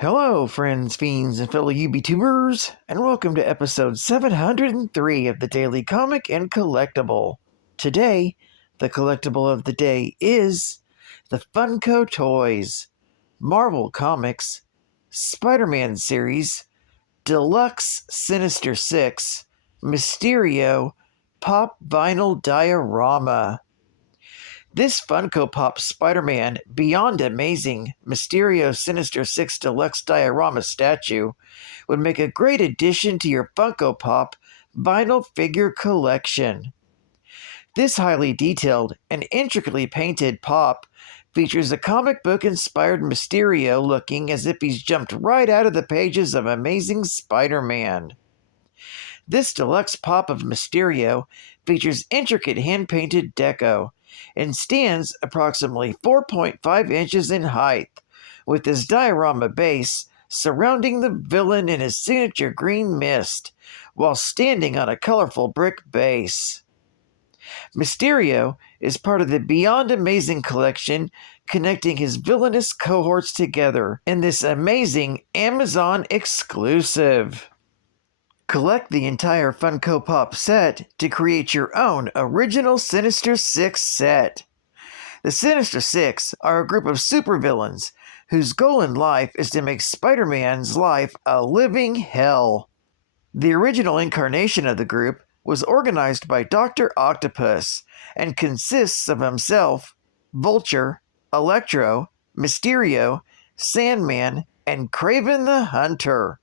Hello, friends, fiends, and fellow UBTubers, and welcome to episode 703 of the Daily Comic and Collectible. Today, the collectible of the day is the Funko Toys, Marvel Comics, Spider-Man series, Deluxe Sinister Six, Mysterio, Pop Vinyl Diorama. This Funko Pop Spider-Man Beyond Amazing Mysterio Sinister Six Deluxe Diorama statue would make a great addition to your Funko Pop vinyl figure collection. This highly detailed and intricately painted pop features a comic book inspired Mysterio looking as if he's jumped right out of the pages of Amazing Spider-Man. This deluxe pop of Mysterio features intricate hand-painted deco and stands approximately 4.5 inches in height, with his diorama base surrounding the villain in his signature green mist, while standing on a colorful brick base. Mysterio is part of the Beyond Amazing collection, connecting his villainous cohorts together in this amazing Amazon exclusive. Collect the entire Funko Pop set to create your own original Sinister Six set. The Sinister Six are a group of supervillains whose goal in life is to make Spider-Man's life a living hell. The original incarnation of the group was organized by Dr. Octopus and consists of himself, Vulture, Electro, Mysterio, Sandman, and Kraven the Hunter.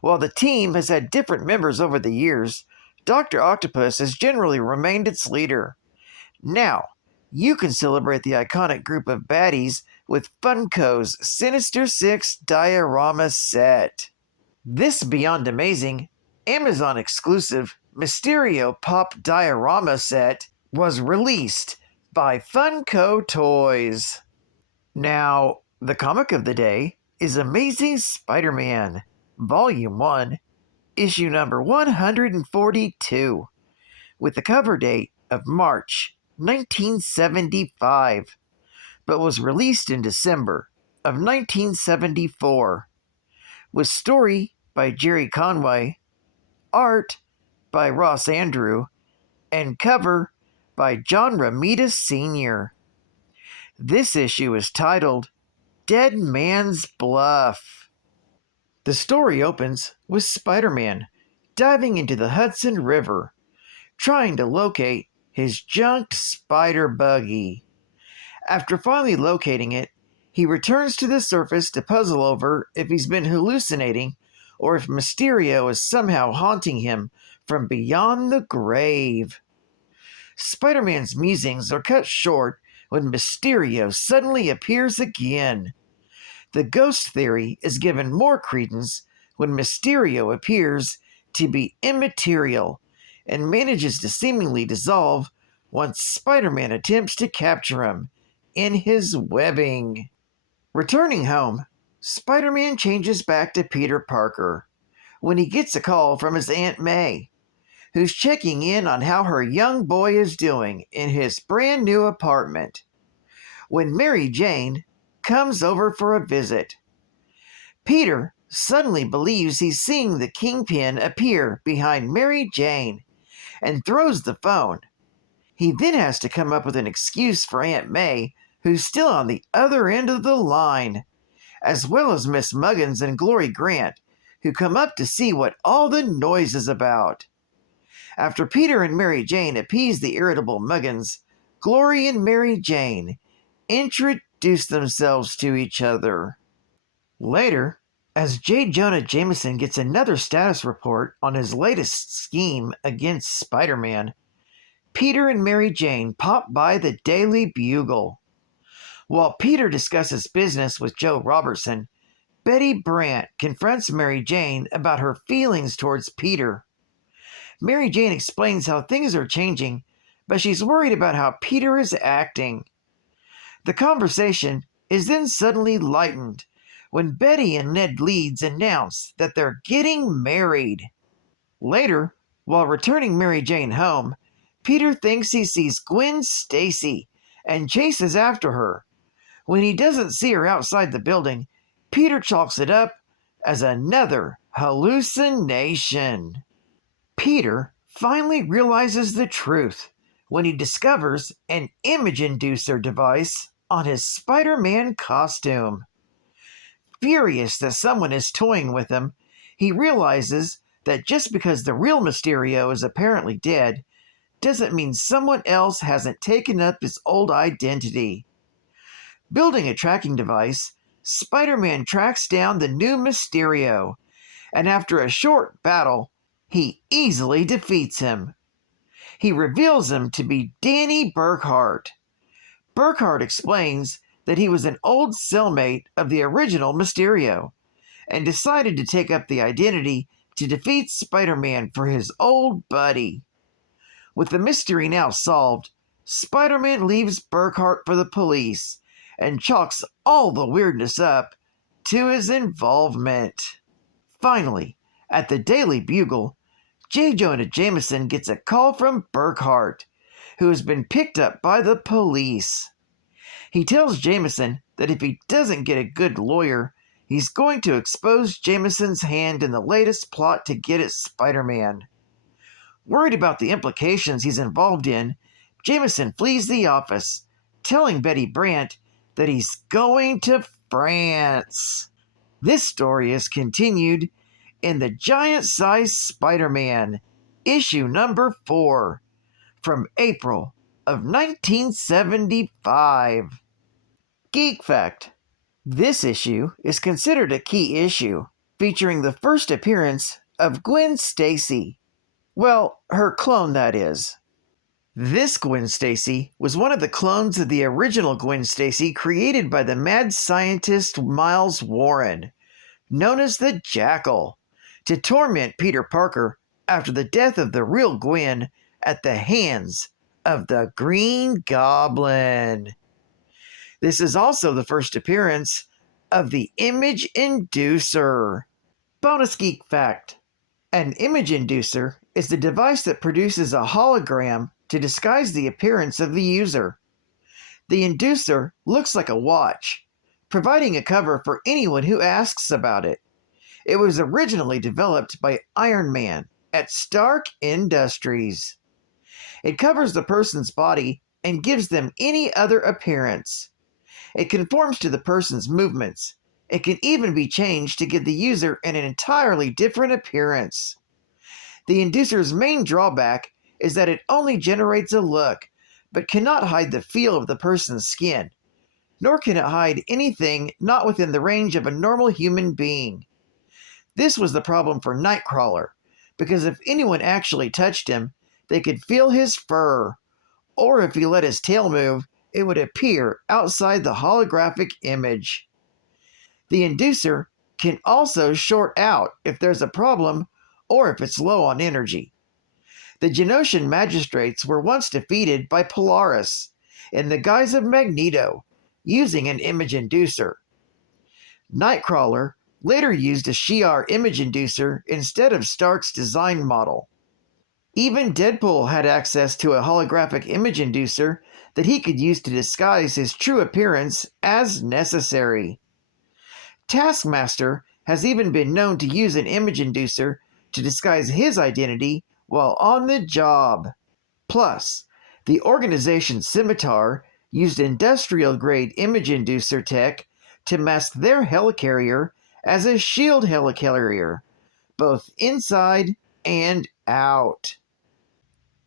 While the team has had different members over the years, Dr. Octopus has generally remained its leader. Now, you can celebrate the iconic group of baddies with Funko's Sinister Six Diorama set. This Beyond Amazing, Amazon exclusive Mysterio Pop Diorama set was released by Funko Toys. Now, the comic of the day is Amazing Spider-Man, Volume 1, Issue number 142, with the cover date of March 1975, but was released in December of 1974, with story by Jerry Conway, art by Ross Andrew, and cover by John Romita Sr. This issue is titled Dead Man's Bluff. The story opens with Spider-Man diving into the Hudson River, trying to locate his junked spider buggy. After finally locating it, he returns to the surface to puzzle over if he's been hallucinating or if Mysterio is somehow haunting him from beyond the grave. Spider-Man's musings are cut short when Mysterio suddenly appears again. The ghost theory is given more credence when Mysterio appears to be immaterial and manages to seemingly dissolve once Spider-Man attempts to capture him in his webbing. Returning home, Spider-Man changes back to Peter Parker when he gets a call from his Aunt May, who's checking in on how her young boy is doing in his brand new apartment. When Mary Jane comes over for a visit, Peter suddenly believes he's seeing the Kingpin appear behind Mary Jane and throws the phone. He then has to come up with an excuse for Aunt May, who's still on the other end of the line, as well as Miss Muggins and Glory Grant, who come up to see what all the noise is about. After Peter and Mary Jane appease the irritable Muggins, Glory and Mary Jane introduce themselves to each other. Later, as J. Jonah Jameson gets another status report on his latest scheme against Spider-Man, Peter and Mary Jane pop by the Daily Bugle. While Peter discusses business with Joe Robertson, Betty Brant confronts Mary Jane about her feelings towards Peter. Mary Jane explains how things are changing, but she's worried about how Peter is acting. The conversation is then suddenly lightened when Betty and Ned Leeds announce that they're getting married. Later, while returning Mary Jane home, Peter thinks he sees Gwen Stacy and chases after her. When he doesn't see her outside the building, Peter chalks it up as another hallucination. Peter finally realizes the truth when he discovers an image inducer device on his Spider-Man costume. Furious that someone is toying with him, he realizes that just because the real Mysterio is apparently dead, doesn't mean someone else hasn't taken up his old identity. Building a tracking device, Spider-Man tracks down the new Mysterio, and after a short battle, he easily defeats him. He reveals him to be Danny Burkhart. Burkhart explains that he was an old cellmate of the original Mysterio, and decided to take up the identity to defeat Spider-Man for his old buddy. With the mystery now solved, Spider-Man leaves Burkhart for the police and chalks all the weirdness up to his involvement. Finally, at the Daily Bugle, J. Jonah Jameson gets a call from Burkhart, who has been picked up by the police. He tells Jameson that if he doesn't get a good lawyer, he's going to expose Jameson's hand in the latest plot to get at Spider-Man. Worried about the implications he's involved in, Jameson flees the office, telling Betty Brant that he's going to France. This story is continued in The Giant-Sized Spider-Man, issue number 4, from April of 1975. Geek Fact: this issue is considered a key issue, featuring the first appearance of Gwen Stacy. Well, her clone, that is. This Gwen Stacy was one of the clones of the original Gwen Stacy created by the mad scientist Miles Warren, known as the Jackal, to torment Peter Parker after the death of the real Gwen at the hands of the Green Goblin. This is also the first appearance of the image inducer. Bonus Geek Fact: an image inducer is the device that produces a hologram to disguise the appearance of the user. The inducer looks like a watch, providing a cover for anyone who asks about it. It was originally developed by Iron Man at Stark Industries. It covers the person's body and gives them any other appearance. It conforms to the person's movements. It can even be changed to give the user an entirely different appearance. The inducer's main drawback is that it only generates a look, but cannot hide the feel of the person's skin, nor can it hide anything not within the range of a normal human being. This was the problem for Nightcrawler, because if anyone actually touched him, they could feel his fur, or if he let his tail move, it would appear outside the holographic image. The inducer can also short out if there's a problem or if it's low on energy. The Genosian magistrates were once defeated by Polaris in the guise of Magneto, using an image inducer. Nightcrawler later used a Shi'ar image inducer instead of Stark's design model. Even Deadpool had access to a holographic image inducer that he could use to disguise his true appearance as necessary. Taskmaster has even been known to use an image inducer to disguise his identity while on the job. Plus, the organization Scimitar used industrial-grade image inducer tech to mask their helicarrier as a shield helicarrier, both inside and out.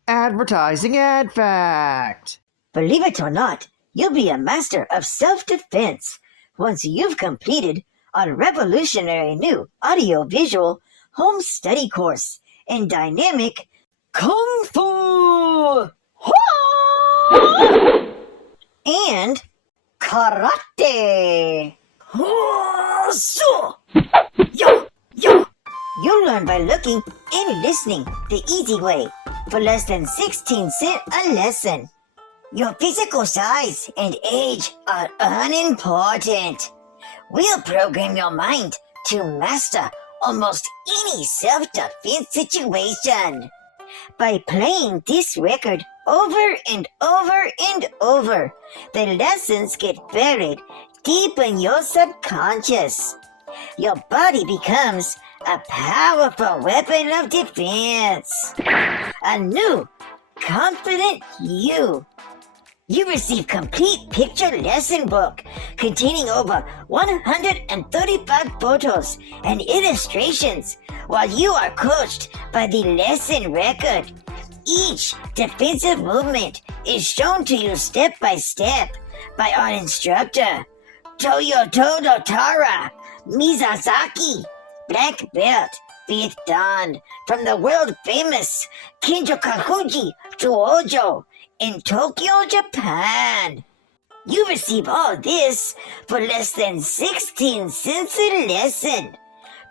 Advertising Ad Fact: believe it or not, you'll be a master of self-defense once you've completed a revolutionary new audio-visual home study course in dynamic Kung Fu and Karate. You'll learn by looking and listening the easy way for less than 16 cents a lesson. Your physical size and age are unimportant. We'll program your mind to master almost any self-defense situation. By playing this record over and over and over, the lessons get buried deep in your subconscious. Your body becomes a powerful weapon of defense. A new, confident you. You receive complete picture lesson book containing over 135 photos and illustrations while you are coached by the lesson record. Each defensive movement is shown to you step by step by our instructor, Toyotodo Tara Mizazaki, Black Belt, 5th Dan, from the world-famous Kinjo-Kakuji Juojo in Tokyo, Japan. You receive all this for less than 16 cents a lesson.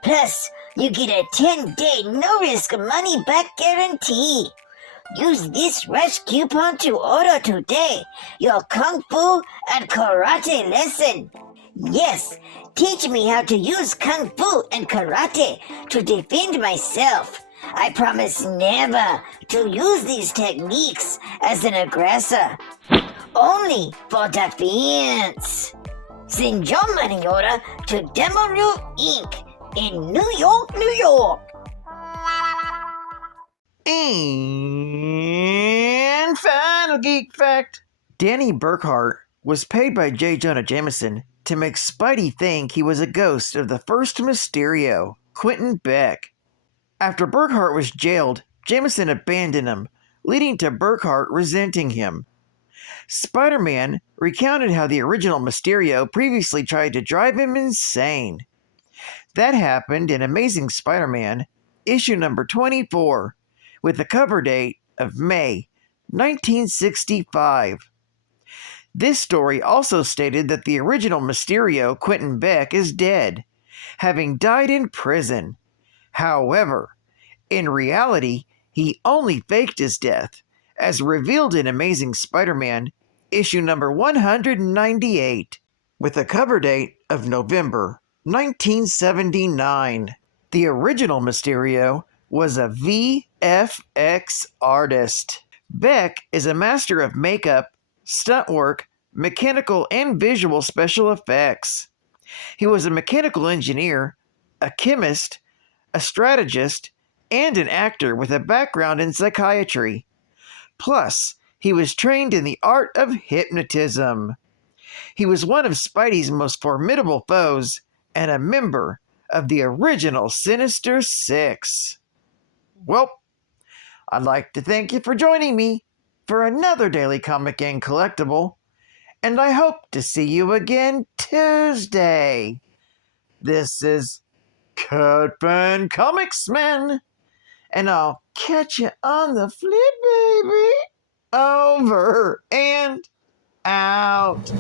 Plus, you get a 10-day no-risk money-back guarantee. Use this rush coupon to order today your Kung Fu and Karate lesson. Yes, teach me how to use Kung Fu and Karate to defend myself. I promise never to use these techniques as an aggressor. Only for defense. Send your money order to THRU Inc. in New York, New York. And final geek fact. Danny Burkhart was paid by J. Jonah Jameson to make Spidey think he was a ghost of the first Mysterio, Quentin Beck. After Burkhart was jailed, Jameson abandoned him, leading to Burkhart resenting him. Spider-Man recounted how the original Mysterio previously tried to drive him insane. That happened in Amazing Spider-Man, issue number 24, with a cover date of May 1965. This story also stated that the original Mysterio, Quentin Beck, is dead, having died in prison. However, in reality, he only faked his death, as revealed in Amazing Spider-Man, issue number 198, with a cover date of November 1979. The original Mysterio was a VFX artist. Beck is a master of makeup, stunt work, mechanical and visual special effects. He was a mechanical engineer, a chemist, a strategist, and an actor with a background in psychiatry. Plus, he was trained in the art of hypnotism. He was one of Spidey's most formidable foes and a member of the original Sinister Six. Well, I'd like to thank you for joining me for another Daily Comic and Collectible, and I hope to see you again Tuesday. This is Cutpan Comicsman, and I'll catch you on the flip, baby. Over and out.